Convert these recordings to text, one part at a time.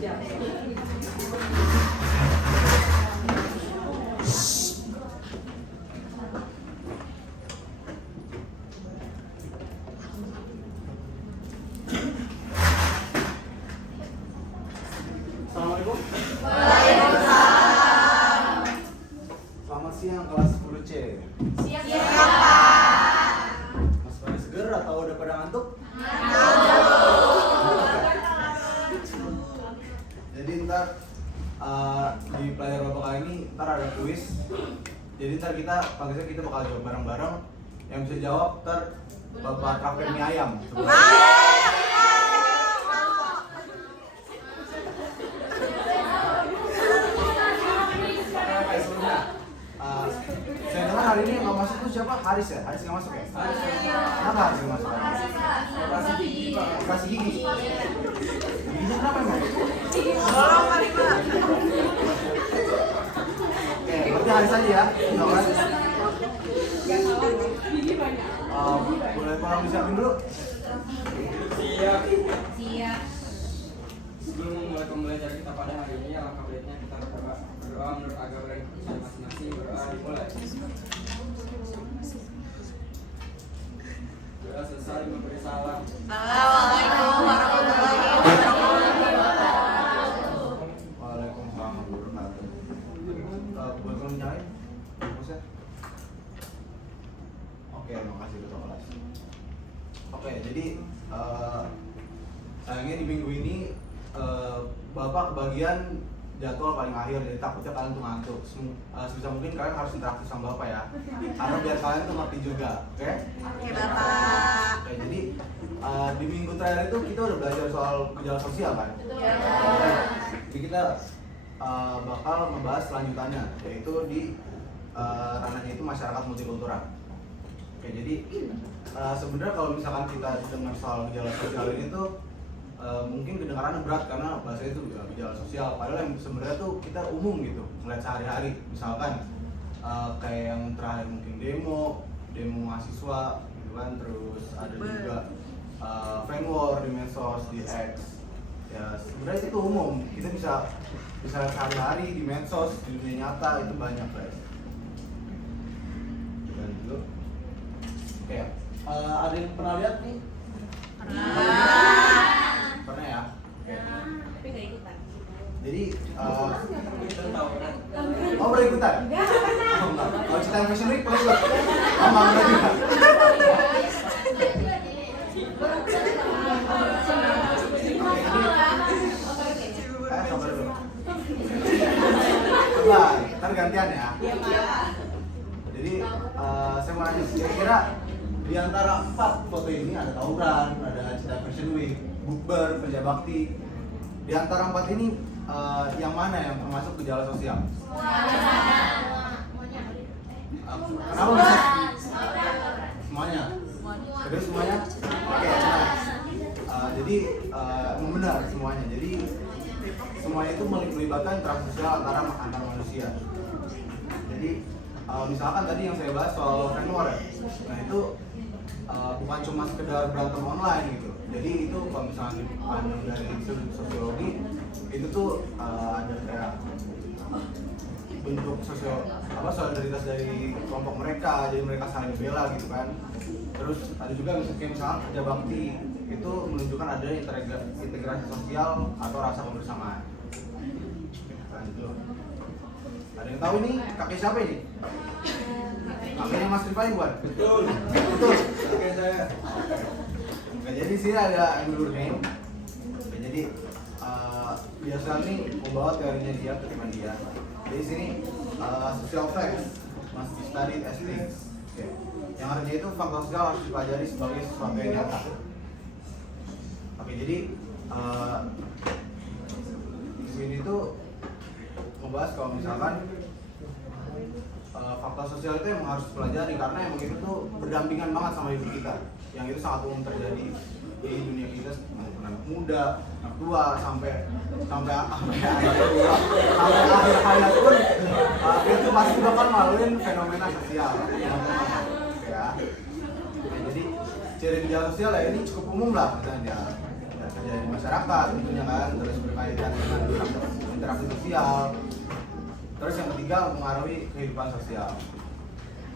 Assalamualaikum. Waalaikumsalam. Selamat siang kelas 10C. Siap, Pak. Masih pada seger atau udah pada ngantuk? Jadi ntar di pelajaran Bapak kali ini ntar ada kuis. Jadi ntar kita bakal jawab bareng-bareng. Yang bisa jawab ntar Bapak traktir mie ayam. Saya dengar hari ini yang nggak masuk tuh siapa? Haris ya? Haris nggak masuk ya? Kenapa Haris nggak masuk? Operasi gigi. Giginya kenapa emang? Tolong kali, Pak. Oke, berarti Haris aja ya. Boleh tolong disiapin dulu? Siap. Siap. Sebelum memulai pembelajaran kita pada hari ini, alangkah baiknya kita berdoa menurut agama dan kepercayaan masing-masing. Berdoa dimulai. Doa selesai memberi salam. Assalamualaikum warahmatullahi wabarakatuh. Waalaikumsalam warahmatullahi wabarakatuh. Buat tolong nyalain? Fokusnya? Oke, makasih ketua kelas. Oke, jadi sayangnya di minggu ini Bapak kebagian jadwal paling akhir, jadi takutnya kalian tuh ngantuk. Sebisa mungkin kalian harus interaktif sama Bapak ya, karena biar kalian tuh ngerti juga, oke? Oke, Bapak. Oke, jadi di minggu terakhir itu kita udah belajar soal gejala sosial kan? Ya. Jadi kita bakal membahas selanjutannya, yaitu di ranahnya itu masyarakat multikultural. Oke, jadi sebenarnya kalau misalkan kita dengar soal gejala sosial ini tuh mungkin kedengarannya berat karena bahasa itu gejala sosial. Padahal yang sebenarnya tuh kita umum gitu, ngeliat sehari-hari. Misalkan kayak yang terakhir mungkin demo mahasiswa, gitu kan. Terus ada juga fan war di medsos, di X. Ya sebenarnya itu umum. Kita bisa lihat sehari-hari di medsos, di dunia nyata itu banyak guys. Coba dulu. Oke, ada yang pernah lihat nih? Pernah ya? Oke. Tapi nggak ikutan. Jadi, Kita tahu kan? oh boleh ikutan? Oh enggak. Kalau cerita Fashion Week boleh ikut? Oh enggak, enggak juga. Sabar dulu. Coba, ntar gantian ya. Jadi, saya mau nanya, kira-kira di antara 4 foto ini ada tawuran, ada cerita Fashion Week, bukber, kerja bakti. Di antara 4 ini yang mana yang termasuk gejala sosial? Kenapa bisa? Semuanya? Kedua semuanya? Oke, nah, jadi memang benar semuanya. Jadi semuanya itu melibatkan interaksi sosial antar manusia. Jadi misalkan tadi yang saya bahas soal fan war, nah itu bukan cuma sekedar berantem online gitu. Jadi itu kalau misalnya dipandang dari sudut sosiologi itu tuh ada kayak bentuk solidaritas dari kelompok mereka, jadi mereka saling bela gitu kan. Terus ada juga misalnya kerja bakti itu menunjukkan ada integrasi sosial atau rasa kebersamaan. Lanjut dulu. Ada yang tahu ini kakek siapa ini? Kakeknya Mas Rifai bukan? Betul. Betul. Oke saya. Oke, jadi sini ada Emil Durkheim. Oke, jadi biasa nih membawa teorinya dia ke teman dia. Jadi sini social facts must be studied as things. Oke. Yang artinya itu fakta sosial harus dipelajari sebagai sesuatu yang nyata. Oke, jadi di sini tuh membahas kalau misalkan fakta sosial itu emang harus dipelajari karena emang itu tuh berdampingan banget sama hidup kita. Yang itu sangat umum terjadi di dunia kita, anak muda, anak tua, sampai anak tua, sampai akhir hayat pun itu pasti bakal maluin fenomena sosial. Ya. Jadi ciri gejala sosial ya ini cukup umum lah, misalnya terjadi di masyarakat tentunya kan, terus berkaitan dengan sosial. Terus yang ketiga mempengaruhi kehidupan sosial.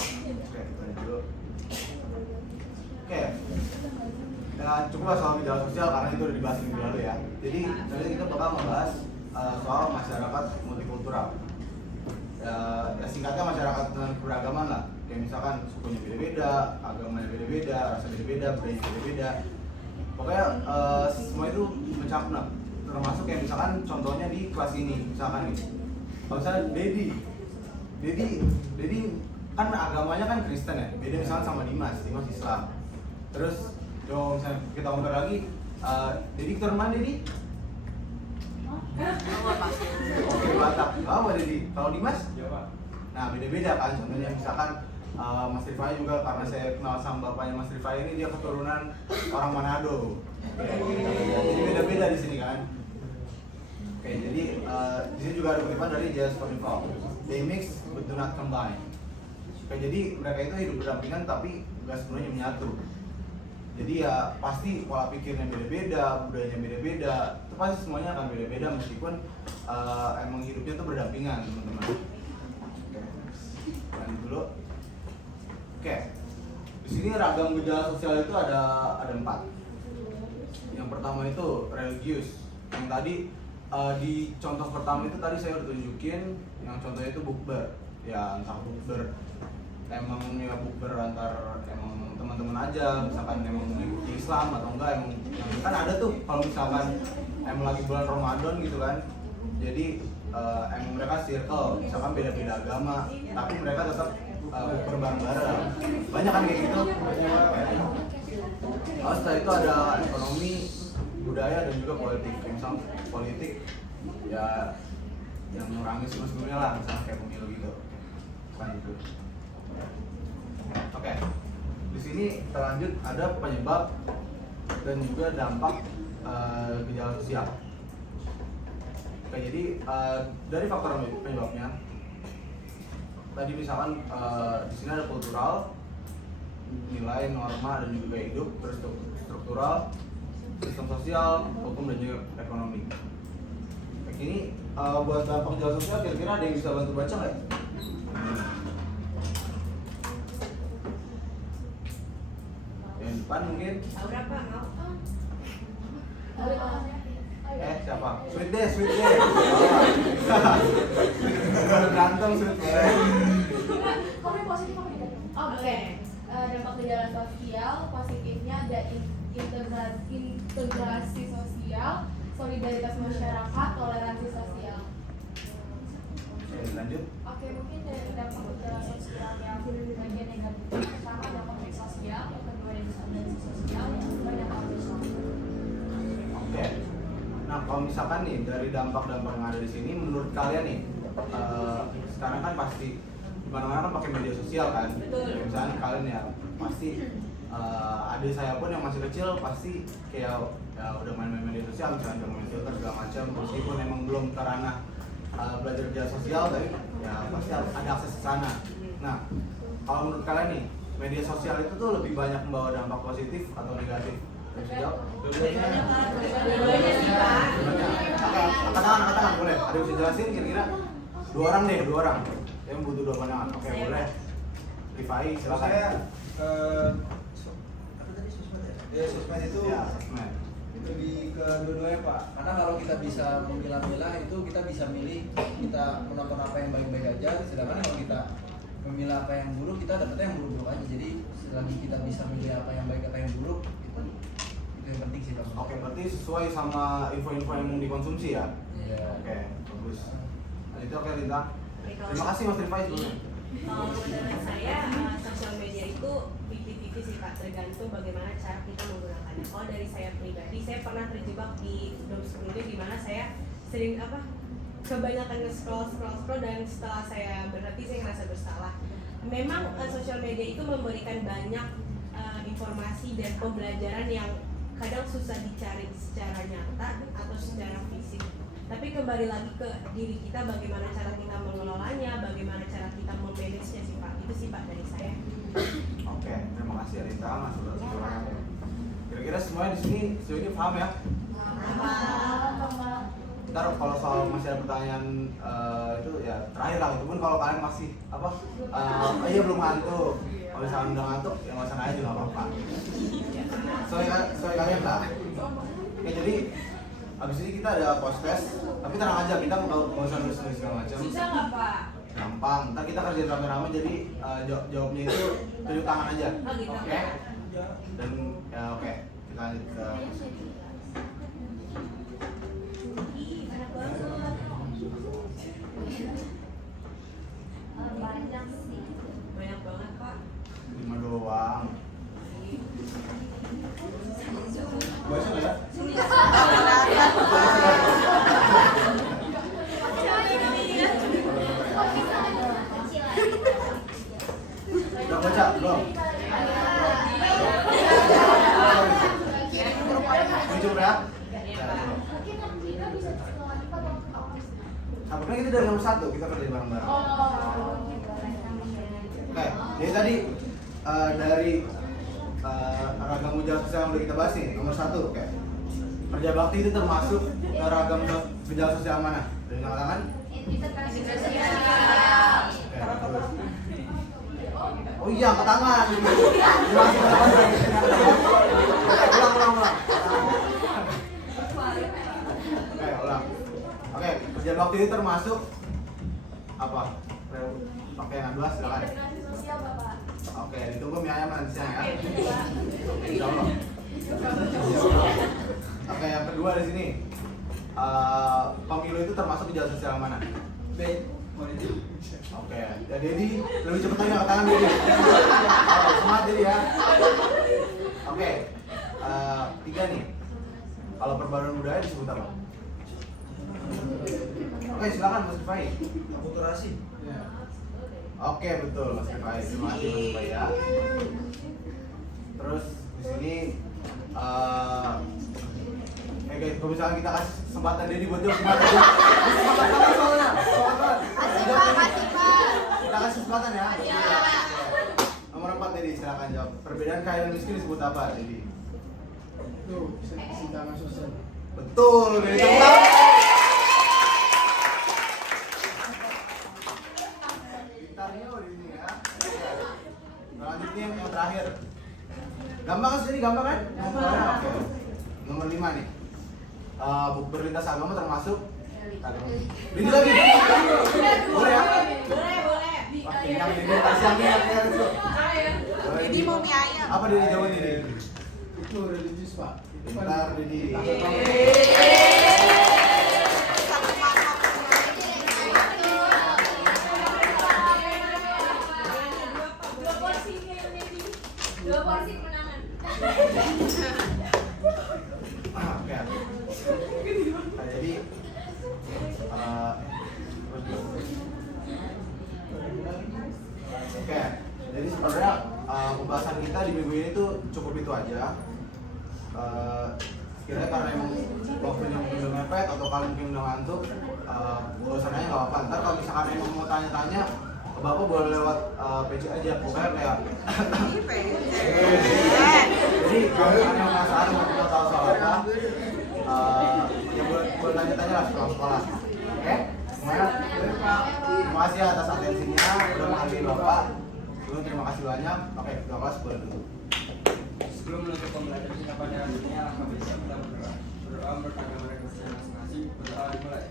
Oke, lanjut dulu. Oke. Nah, cukup lah soal gejala sosial karena itu udah dibahas minggu lalu ya. Jadi nanti kita bakal membahas soal masyarakat multikultural. Ya singkatnya masyarakat dengan keberagaman lah. Kayak misalkan sukunya beda-beda, agamanya beda-beda, rasa beda-beda, budayanya beda-beda. Pokoknya semua itu mencakup lah. Termasuk kayak misalkan contohnya di kelas ini, misalkan nih. Kalau misalnya Dedi kan agamanya kan Kristen ya. Beda misalkan sama Dimas Islam. Terus kalau misalnya kita ngobrol lagi, Dedi keturunan mana Dedi? Oke, Batak. Apa Dedi? Kalau Dimas? Jawa. Nah beda-beda kan, contohnya misalkan Mas Rifai juga karena saya kenal sama bapaknya Mas Rifai ini dia keturunan orang Manado. Jadi beda-beda di sini kan. Oke, jadi di sini juga ada kutipan dari J.S. Fornifol. They mix but do not combine. Oke, jadi mereka itu hidup berdampingan tapi nggak sepenuhnya menyatu. Jadi ya pasti pola pikirnya beda-beda, budayanya beda-beda, itu pasti semuanya akan beda-beda meskipun emang hidupnya tuh berdampingan teman-teman. Oke, lanjut dulu. Oke, di sini ragam gejala sosial itu ada 4. Yang pertama itu religius. Yang tadi di contoh pertama itu tadi saya udah tunjukin, yang contohnya itu bukber. Ya entah bukber emang ya bukber antar emang teman-teman aja, misalkan emang mengikuti Islam atau enggak, emang kan ada tuh kalau misalkan emang lagi bulan Ramadan gitu kan. Jadi emang mereka circle, misalkan beda-beda agama, tapi mereka tetap bukber bareng-bareng. Banyak kan kayak gitu. Lalu setelah itu ada ekonomi, budaya dan juga politik. Misal politik ya yang mengurangi sebelumnya lah, misalnya kayak pemilu gitu. Bukan itu. Oke. Di sini kita lanjut ada penyebab dan juga dampak gejala sosial. Oke, jadi dari faktor penyebabnya tadi misalkan di sini ada kultural, nilai, norma dan juga gaya hidup, terus struktural, sistem sosial, hukum dan juga ekonomi. Ini buat dampak gejala sosial kira-kira ada yang bisa bantu baca nggak? Yang depan mungkin? Aura Pak, mau? Siapa? Sweet deh. Ganteng Sweet deh. Komen positif apa negatif? Oke. Dampak gejala sosial positifnya ada integrasi sosial, solidaritas masyarakat, toleransi sosial. Oke, lanjut. Oke, mungkin dari dampak gejala sosial yang bagian negatif, pertama dampak sosial, yang kedua integrasi sosial, yang kedua dampak sosial. Oke. Nah, kalau misalkan nih dari dampak-dampak yang ada di sini, menurut kalian nih, sekarang kan pasti dimana-mana kan pakai media sosial kan. Betul. Misalnya kalian ya pasti adik saya pun yang masih kecil pasti kayak ya udah main-main media sosial, misalnya udah main filter segala macam, meskipun emang belum ke ranah belajar media sosial, tapi ya pasti ada akses ke sana. Nah, kalau menurut kalian nih, media sosial itu tuh lebih banyak membawa dampak positif atau negatif? Dua-duanya sih Pak. Angkat tangan, boleh. Ada yang bisa jelasin kira-kira? Dua orang. Saya butuh 2 pandangan. Oke, Saya, boleh. Rifai, silakan. Saya apa tadi sosmed ya? Ya sosmed itu Ya, sosmed. itu di kedua-duanya Pak. Karena kalau kita bisa memilah-milah itu kita bisa milih kita menonton apa yang baik-baik aja. Sedangkan kalau kita memilah apa yang buruk kita dapetnya yang buruk aja. Jadi selagi kita bisa milih apa yang baik apa yang buruk itu yang penting sih Pak. Oke, berarti sesuai sama info-info yang dikonsumsi ya? Iya. Oke, bagus. Nah, itu oke, Rita. Oke, kalau- Terima kasih Mas Rifai sebelumnya. Kalau menurut saya, sosial media itu 50-50 sih Pak, tergantung bagaimana cara kita menggunakannya. Kalau dari saya pribadi, saya pernah terjebak di doom scrolling di mana saya sering kebanyakan nge-scroll dan setelah saya berhenti saya merasa bersalah. Memang sosial media itu memberikan banyak informasi dan pembelajaran yang kadang susah dicari secara nyata atau secara fisik. Tapi kembali lagi ke diri kita, bagaimana cara kita mengelolanya, bagaimana cara kita memanage-nya sih Pak. Itu sih Pak dari saya. Oke, terima kasih Rita, Mas Kira-kira semuanya di sini sejauh ini paham ya? ntar kalau soal masih ada pertanyaan itu ya terakhir lah. Itu pun kalau kalian masih apa iya belum ngantuk, kalau misalnya udah ngantuk ya nggak usah nanya juga nggak apa-apa. Soalnya kalian lah. Oke, jadi abis ini kita ada post test, tapi tenang aja, kita nggak usah nulis segala macam. Susah nggak Pak? Gampang, ntar kita kerjain rame-rame, jadi jawabnya itu tunjuk tangan aja. Oh, gitu. Oke? Dan ya oke, kita lanjut ke Ih, enak banget. Banyak sih. Banyak banget Pak. 5 doang. Baca nggak ya? Udah baca belum? Muncul ya? Takutnya kita dari nomor 1, kita kerja bareng-bareng. Oke, jadi tadi dari ragam ujian sosial yang udah kita bahas nih, nomor 1, oke. Kerja bakti itu termasuk ragam ujian sosial mana? Dari angkat tangan? Integrasi sosial. Oke, terus. Oh iya, angkat tangan. Ulang. Oke, ulang. Oke, kerja bakti itu termasuk apa? Pakai yang kedua, silakan. Integrasi sosial, Bapak. Oke, ditunggu mie ayam nanti siang ya. Insya Allah. Oke, yang kedua di sini. Pemilu itu termasuk ujian sosial mana? B. Politik. Oke, ya Dedi lebih cepet lagi angkat tangan Dedi. Oh, semangat Dedi ya. Oke, 3 nih. Kalau perbaruan budaya disebut apa? Oke, silakan Mas Rifai. Akulturasi. Oke, betul Mas Rifai. Terima kasih Mas Rifai ya. Terus di sini guys, kalau misalnya kita kasih kesempatan Dedi buat jawab gimana? Kesempatan banget soalnya. Kita kasih kesempatan ya. Nomor 4 Dedi, silakan jawab. Perbedaan kaya dan miskin disebut apa Dedi? Itu keseimbangan sosial. Betul, Dedi. Pintarnya di sini ya. Selanjutnya yang terakhir. Gampang kan sini, gampang kan? Oke. Nomor 5 nih. Berlintas agama termasuk agama. Ini lagi. Boleh ya? Boleh. Oke, yang identitas yang itu. Jadi mau mie ayam. Apa Dedi jawabannya Dedi? Itu religius, Pak. Itu kan Bentar Dedi. Dua porsi kemenangan. Oke. Nah, jadi oke. Jadi sebenarnya pembahasan kita di minggu ini tuh cukup itu aja. Sekiranya karena emang waktunya mungkin udah mepet atau kalian mungkin udah ngantuk, gak usah nanya nggak apa-apa. Ntar kalau misalkan emang mau tanya-tanya, Bapak boleh lewat PC aja, pokoknya kayak jadi kalau misalnya penasaran mau kita tahu soal apa, ya boleh tanya-tanya lah sekolah-sekolah. Oke? Semuanya? Terima kasih atas atensinya, udah menghargai Bapak. Terima kasih banyak. Oke, kita kelas boleh dulu. Sebelum menutup pembelajaran kita pada hari ini, alangkah baiknya kita berdoa. Berdoa menurut agama dan kepercayaan masing-masing. Berdoa dimulai.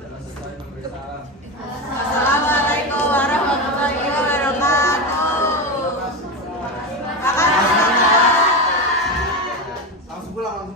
Dalam sesuai memberi salam. Assalamualaikum warahmatullahi wabarakatuh. Langsung pulang.